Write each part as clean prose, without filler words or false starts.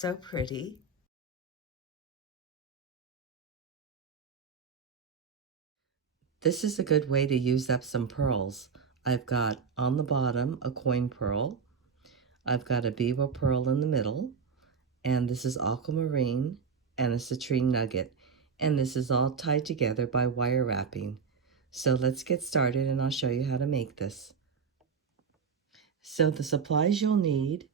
So pretty. This is a good way to use up some pearls. I've got on the bottom a coin pearl. I've got a biwa pearl in the middle. And this is aquamarine and a citrine nugget. And this is all tied together by wire wrapping. So let's get started and I'll show you how to make this. So the supplies you'll need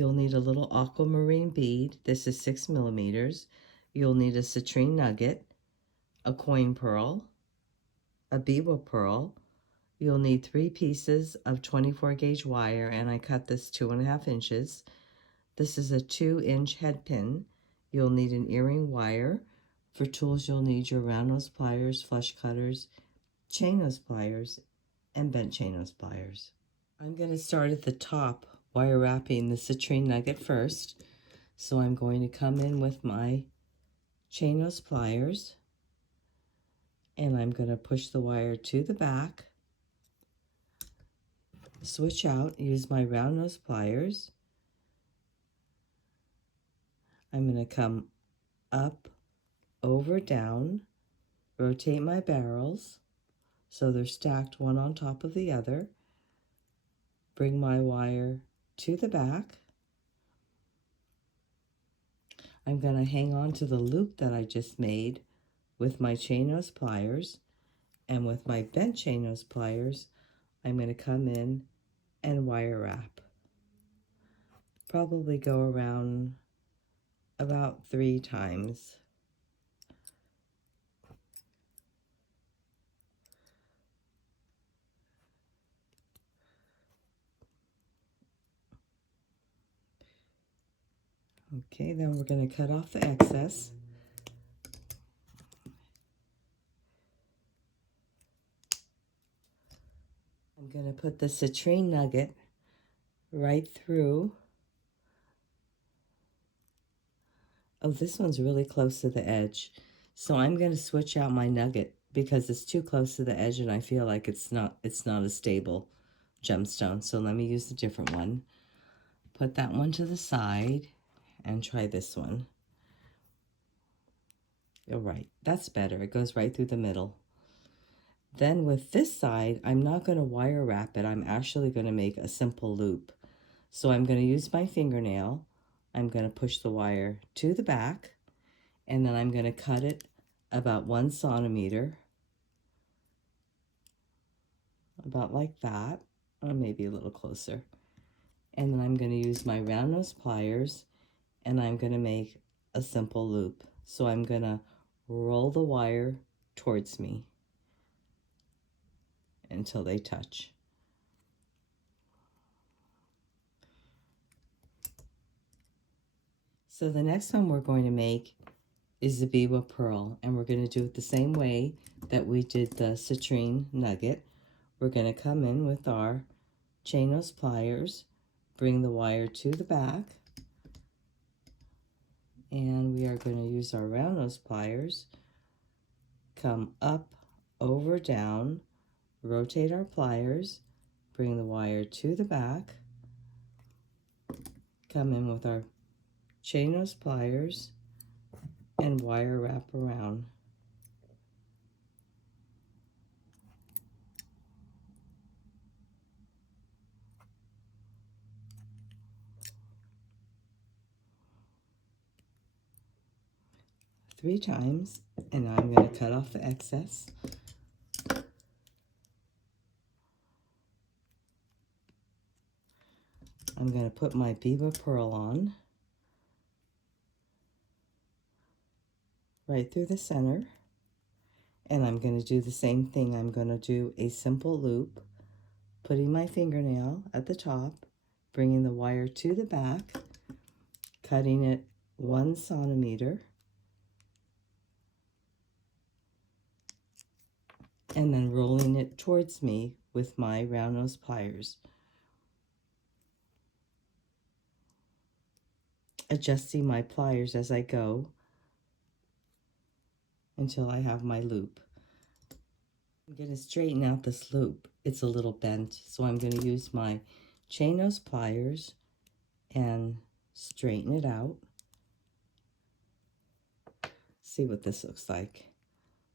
a little aquamarine bead. This is 6 millimeters. You'll need a citrine nugget, a coin pearl, a biwa pearl. You'll need 3 pieces of 24 gauge wire, and I cut this 2.5 inches. This is a 2-inch head pin. You'll need an earring wire. For tools, you'll need your round nose pliers, flush cutters, chain nose pliers, and bent chain nose pliers. I'm going to start at the top, wire wrapping the citrine nugget first. So I'm going to come in with my chain nose pliers, and I'm going to push the wire to the back, switch out, use my round nose pliers. I'm going to come up, over, down, rotate my barrels so they're stacked one on top of the other. Bring my wire to the back. I'm going to hang on to the loop that I just made with my chain nose pliers, and with my bent chain nose pliers, I'm going to come in and wire wrap. Probably go around about 3 times. Okay, then we're going to cut off the excess. I'm going to put the citrine nugget right through. Oh, this one's really close to the edge. So I'm going to switch out my nugget because it's too close to the edge and I feel like it's not a stable gemstone. So let me use a different one. Put that one to the side and try this one. All right, that's better. It goes right through the middle. Then with this side, I'm not going to wire wrap it. I'm actually going to make a simple loop. So I'm going to use my fingernail. I'm going to push the wire to the back, and then I'm going to cut it about 1 centimeter, about like that, or maybe a little closer. And then I'm going to use my round nose pliers, and I'm going to make a simple loop. So I'm going to roll the wire towards me until they touch. So the next one we're going to make is the biwa pearl, and we're going to do it the same way that we did the citrine nugget. We're going to come in with our chain nose pliers, bring the wire to the back, and we are going to use our round nose pliers, come up, over, down, rotate our pliers, bring the wire to the back, come in with our chain nose pliers, and wire wrap around. Three times, and I'm going to cut off the excess. I'm going to put my biwa pearl on right through the center, and I'm going to do the same thing. I'm going to do a simple loop, putting my fingernail at the top, bringing the wire to the back, cutting it 1 centimeter, and then rolling it towards me with my round nose pliers. Adjusting my pliers as I go until I have my loop. I'm going to straighten out this loop. It's a little bent, so I'm going to use my chain nose pliers and straighten it out. see what this looks like.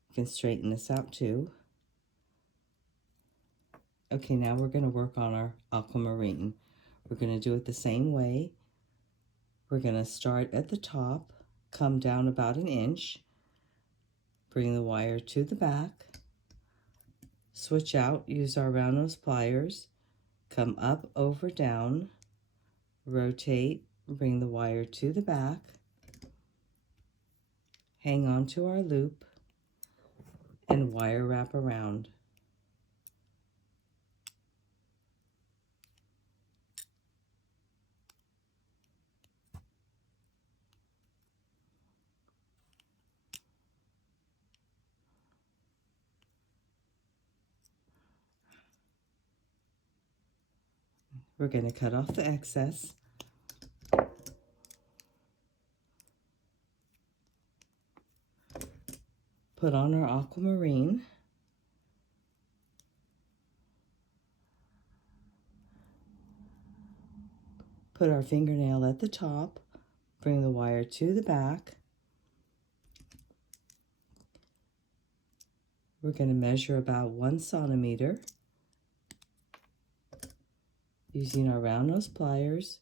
You can straighten this out too. Okay, now we're going to work on our aquamarine. We're going to do it the same way. We're going to start at the top, come down about 1 inch, bring the wire to the back, switch out, use our round nose pliers, come up, over, down, rotate, bring the wire to the back, hang on to our loop, and wire wrap around. We're going to cut off the excess. Put on our aquamarine. Put our fingernail at the top. Bring the wire to the back. We're going to measure about 1 centimeter. Using our round nose pliers,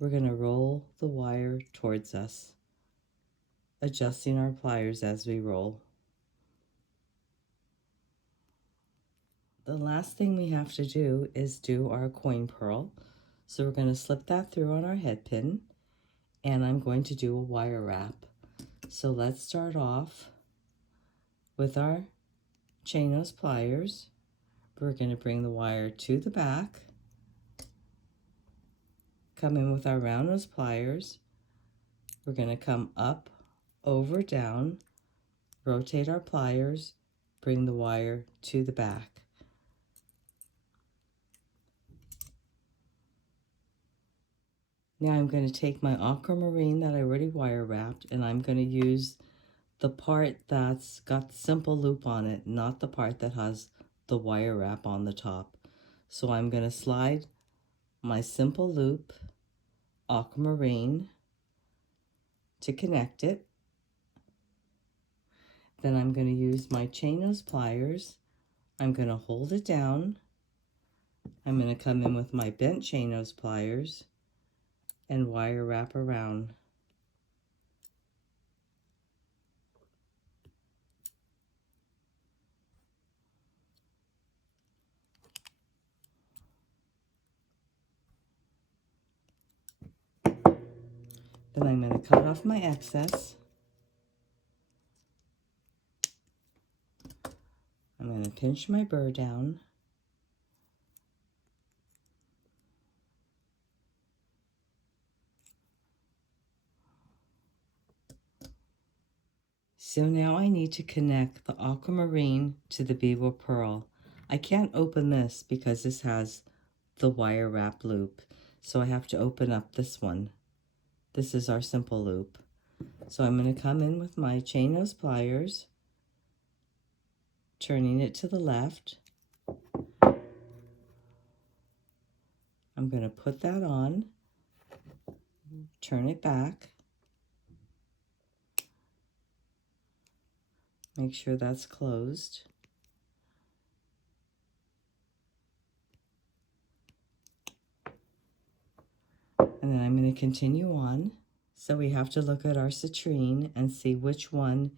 we're going to roll the wire towards us, adjusting our pliers as we roll. The last thing we have to do is do our coin pearl. So we're going to slip that through on our head pin, and I'm going to do a wire wrap. So let's start off with our chain nose pliers. We're going to bring the wire to the back, come in with our round nose pliers. We're going to come up, over, down, rotate our pliers, bring the wire to the back. Now I'm going to take my aquamarine that I already wire wrapped, and I'm going to use the part that's got the simple loop on it, not the part that has the wire wrap on the top. So I'm going to slide my simple loop aquamarine to connect it. Then I'm going to use my chain nose pliers. I'm going to hold it down. I'm going to come in with my bent chain nose pliers and wire wrap around. Then I'm going to cut off my excess. I'm going to pinch my burr down. So now I need to connect the aquamarine to the biwa pearl. I can't open this because this has the wire wrap loop. So I have to open up this one. This is our simple loop. So I'm going to come in with my chain nose pliers, turning it to the left. I'm going to put that on, turn it back, make sure that's closed. And then I'm going to continue on. So we have to look at our citrine and see which one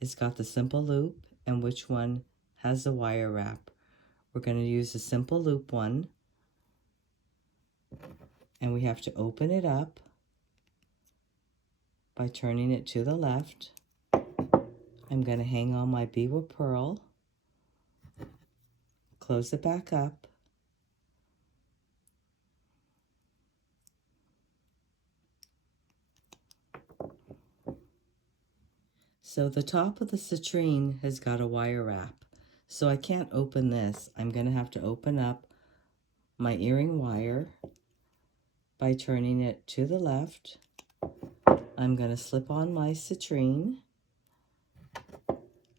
has got the simple loop and which one has the wire wrap. We're going to use the simple loop one, and we have to open it up by turning it to the left. I'm going to hang on my biwa pearl, close it back up, so the top of the citrine has got a wire wrap, so I can't open this. I'm going to have to open up my earring wire by turning it to the left. I'm going to slip on my citrine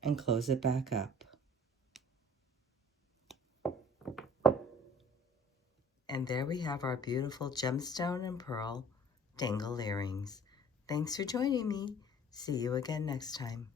and close it back up. And there we have our beautiful gemstone and pearl dangle earrings. Thanks for joining me. See you again next time.